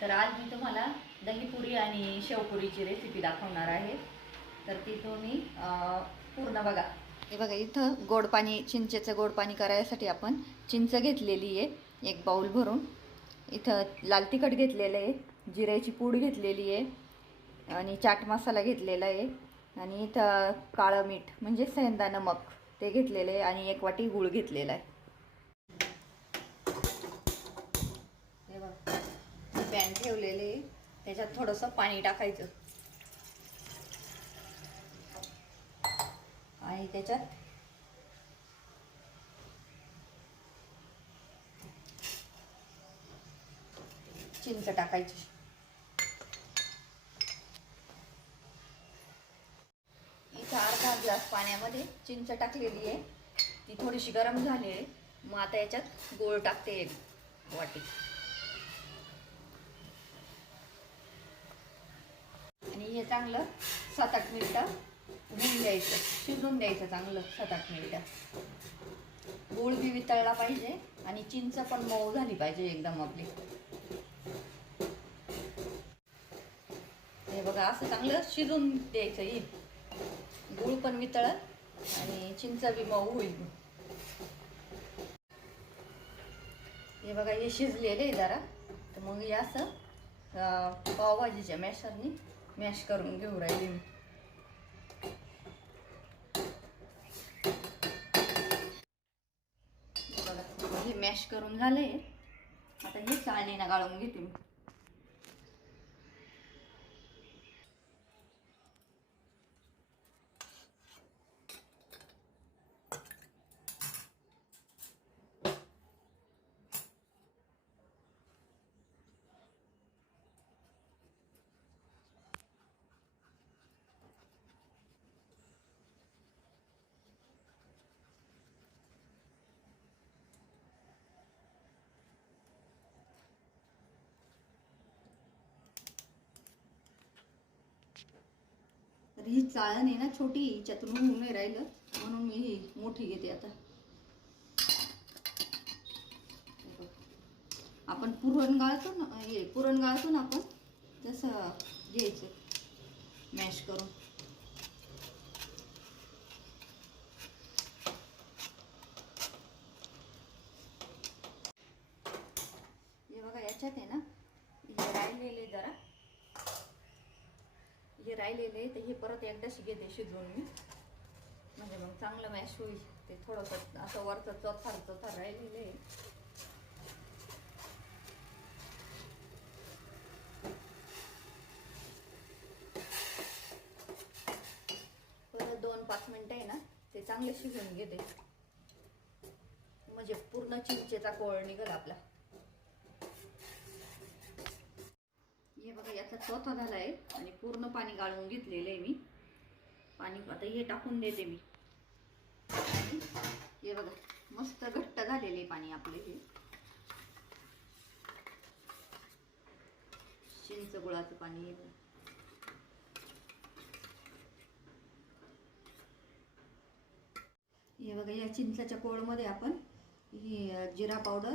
तर आज मी तुम्हाला दहीपुरी आणि शेवपुरीची रेसिपी दाखवणार आहे. तर ती तुम्ही पूर्ण बघा. हे बघा इथं गोड पाणी चिंचेचं गोड पाणी करायसाठी आपण चिंच घेतलेली आहे. एक बाऊल भरून. इथं लाल तिखट घेतलेलं आहे. जिऱ्याची पूड घेतलेली आहे. आणि चाट मसाला घेतलेला आहे. आणि इथं काळं मीठ म्हणजे सेंदा नमक ते घेतलेलं आहे. आणि एक वाटी गूळ घेतलेला आहे हे बघा पॅन ठेवलेले त्याच्यात थोडंसं पाणी टाकायचं. आणि त्याच्यात चिंच टाकायची. इथं अर्धा ग्लास पाण्यामध्ये चिंच टाकलेली आहे. ती थोडीशी गरम झाली आहे. मग आता याच्यात गोळ टाकते वाटी आणि हे चांगलं सात आठ मिनटं होऊन द्यायचं शिजून द्यायचं चांगलं सात आठ मिनटं. गूळ बी वितळला पाहिजे आणि चिंच पण मऊ झाली पाहिजे एकदम आपली. हे बघा असं चांगलं शिजून द्यायचं येईल. गूळ पण वितळत आणि चिंच बी मऊ होईल. हे बघा हे शिजलेले आहे जरा. तर मग हे असं पावभाजीच्या मॅशरनी मॅश करून घेऊ राहिली मी. हे हे मॅश करून झाले आता हे चाळणीनं गाळून घेते मी. तर ही चाळण आहे ना छोटी हिच्यातून होऊन नाही राहिलं. म्हणून मी ही मोठी घेते आता. आपण पुरण गाळतो ना हे पुरण गाळतो ना आपण तसं घ्यायचं. मॅश करून. हे बघा याच्यात आहे ना हे राहिलेले जरा हे राहिलेले तर हे परत एकदाशी घेते शिजवून मी. म्हणजे मग चांगलं मॅश होईल. ते थोडंसं असं वरचं चोथार चोथार राहिलेले आहे. परत दोन पाच मिनटं आहे ना ते चांगले शिजवून घेते. म्हणजे पूर्ण चिंचेचा कोळ निघल आपला. बघा याचा चौथा झाला आहे आणि पूर्ण पाणी गाळून घेतलेलं आहे मी. पाणी आता हे टाकून देते मी. आणि हे बघा मस्त घट्ट झालेले पाणी आपले हे. चिंच गुळाचं पाणी हे बघा. हे बघा या चिंचाच्या कोळमध्ये आपण ही जिरा पावडर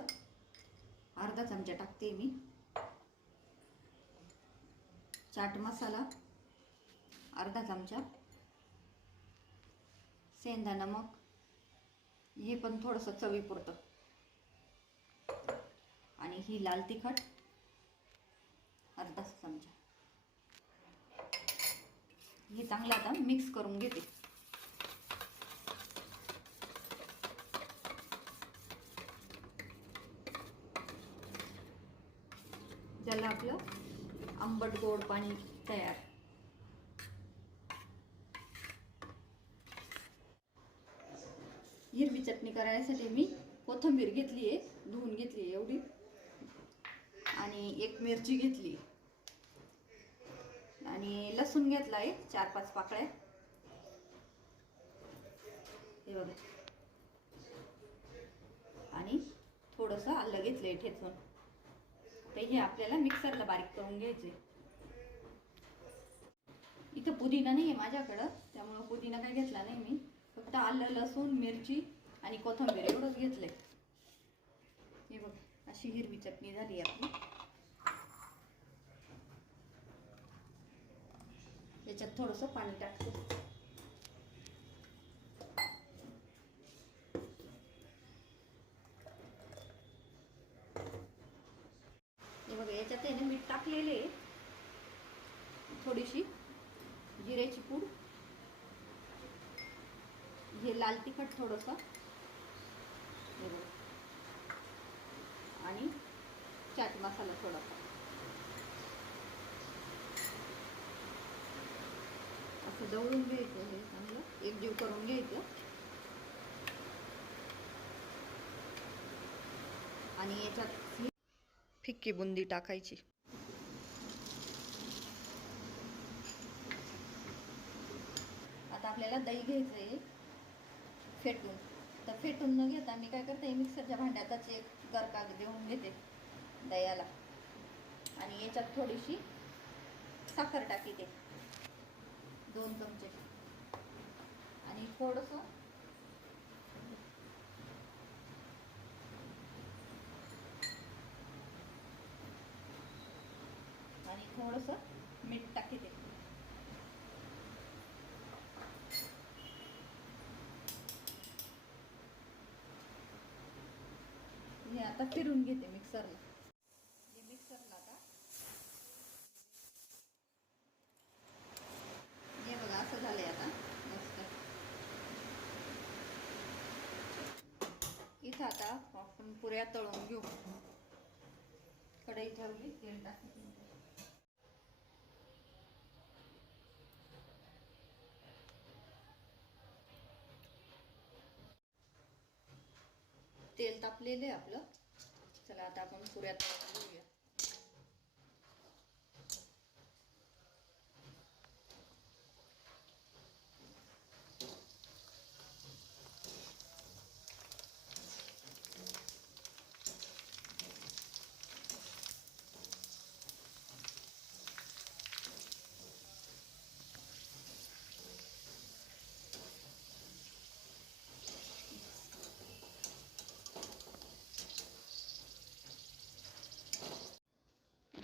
अर्धा चमचा टाकते मी. चाट मसाला अर्धा चमचा. सेंदा नमक हे पण थोडंसं चवीपुरतं. आणि ही लाल तिखट अर्धा चमचा. हे चांगलं आता मिक्स करून घेते. ज्याला आपलं आंबट गोड पाणी तयार. हिरवी चटणी करायसाठी मी कोथिंबीर घेतली आहे धुवून घेतली आहे एवढी. आणि एक मिरची घेतली. आणि लसूण घेतला आहे चार पाच पाकळ्या. हे बघा. आणि थोडंसं आलं घेतलं आहे ठेचून. ते हे आपल्याला मिक्सरला बारीक करून घ्यायचे. इथं पुदिना नाही आहे माझ्याकडं त्यामुळं पुदिना काय घेतला नाही मी. फक्त आलं लसूण मिरची आणि कोथंबीर एवढंच घेतलंय. हे बघ अशी हिरवी चटणी झाली आपली. याच्यात थोडंसं पाणी टाकते. लाल तिखट थोडंसं. आणि चाट मसाला थोडासा. असं दवळून घ्यायचं हे चांगलं. एकजीव करून घ्यायचं. आणि याच्यात फिक्की बुंदी टाकायची. आता आपल्याला दही घ्यायचं आहे फेटून. तर फेटून न घेता मी काय करते मिक्सरच्या भांड्यातच एक गरका देऊन घेते दह्याला. आणि याच्यात थोडीशी साखर टाकीते. दोन चमचे. आणि थोडंसं आणि थोडंसं मीठ टाकीते. आता फिरून घेते मिक्सरला. हे मिक्सरला आता. हे बघा असं झालंय आता. मस्त. इथं आता आपण पुऱ्या तळून घेऊ. कढई ठेवली तेल टाकली तेल तापलेले आपलं. चला आता आपण पुऱ्या तळून घेऊया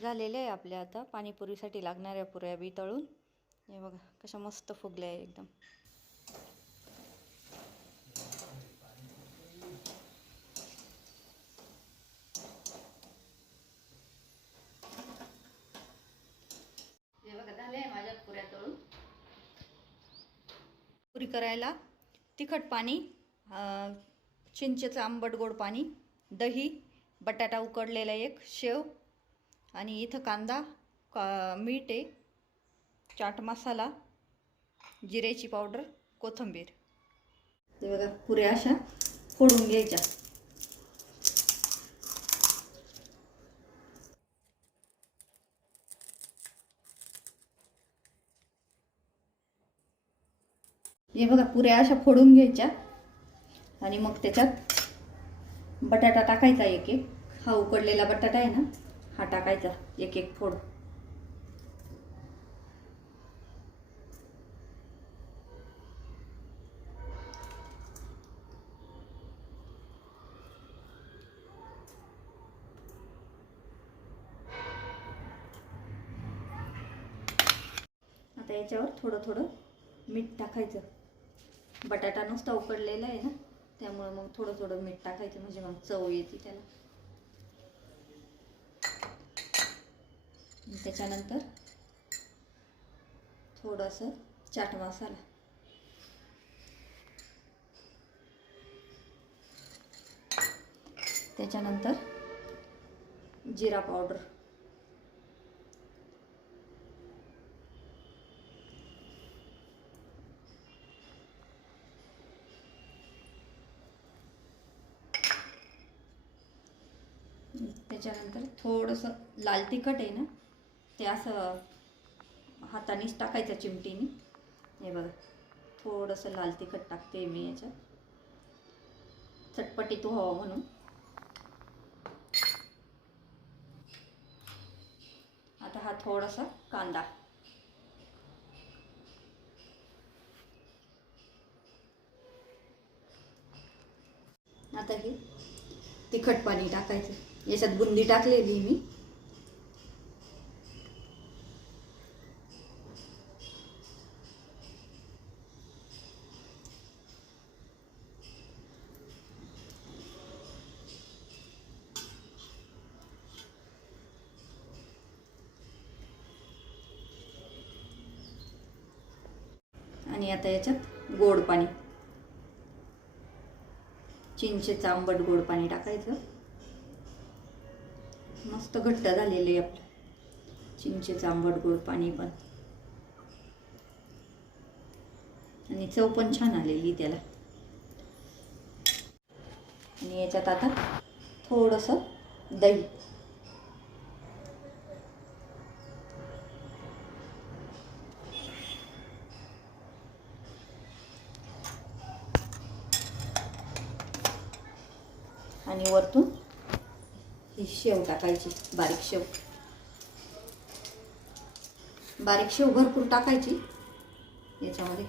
झालेले आहे आपल्या आता. पाणीपुरीसाठी लागणाऱ्या पुऱ्या बी तळून. हे बघा कशा मस्त फुगल्या आहे एकदम. हे बघा झाले माझ्या पुऱ्या तळून. पुरी करायला तिखट पाणी चिंचेचं आंबट गोड पाणी दही बटाटा उकडलेला एक शेव आणि इथं कांदा का मीठ आहे चाट मसाला जिऱ्याची पावडर कोथिंबीर. ते बघा पुऱ्या अशा फोडून घ्यायच्या. हे बघा पुऱ्या अशा फोडून घ्यायच्या. आणि मग त्याच्यात बटाटा टाकायचा एक एक. हा उकडलेला बटाटा आहे ना हा टाकायचा एक एक फोड. आता याच्यावर थोडं थोडं मीठ टाकायचं. बटाटा नुसता उकडलेला आहे ना त्यामुळं मग थोडं थोडं मीठ टाकायचं म्हणजे मग चव येते त्याला. त्याच्यानंतर थोडंसं चाट मसाला. त्याच्यानंतर जिरा पावडर. त्याच्यानंतर थोडंसं लाल तिखट आहे ना ते असं हातानेच टाकायचं चिमटीने. हे बघा थोडंसं लाल तिखट टाकते मी याच्यात. चटपटीत व्हावं म्हणून. आता हा थोडासा कांदा. आता हे तिखट पाणी टाकायचं. याच्यात बुंदी टाकलेली मी. आणि आता याच्यात गोड पाणी. चिंचेचं आंबट गोड पाणी टाकायचं. मस्त घट्ट झालेलं आहे आपलं. चिंचेचं आंबट गोड पाणी पण. आणि चव पण छान आलेली त्याला. आणि याच्यात आता थोडंसं दही. आणि वरतून ही शेव टाकायची बारीक शेव. बारीक शेव भरपूर टाकायची. याच्यामध्ये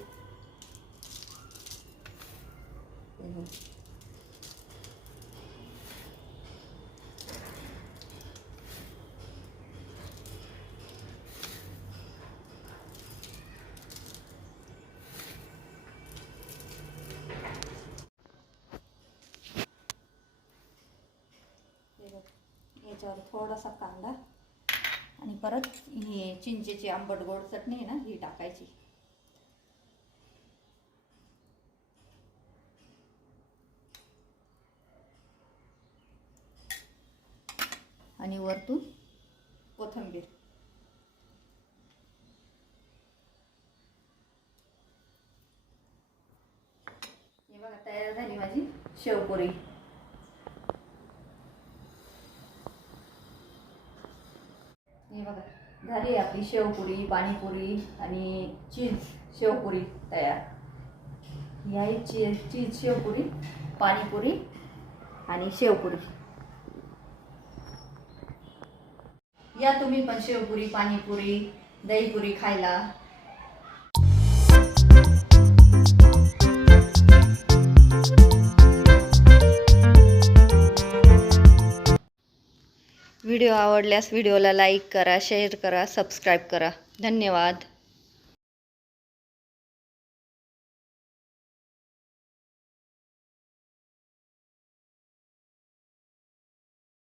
हे बघ. हे त्याच्यावर थोडासा कांदा आणि परत ही चिंचेची आंबट गोड चटणी आहे ना ही टाकायची. आणि वरतून कोथिंबीर. हे बघा तयार झाली माझी शेवपुरी हे बघा झाली आपली शेवपुरी पाणीपुरी आणि चीज शेवपुरी तयार. ही आहे चीज चीज शेवपुरी पाणीपुरी आणि शेवपुरी. या तुम्ही पण शेवपुरी पाणीपुरी दहीपुरी खायला. व्हिडिओ आवडल्यास व्हिडिओला लाईक करा शेअर करा सबस्क्राईब करा. धन्यवाद.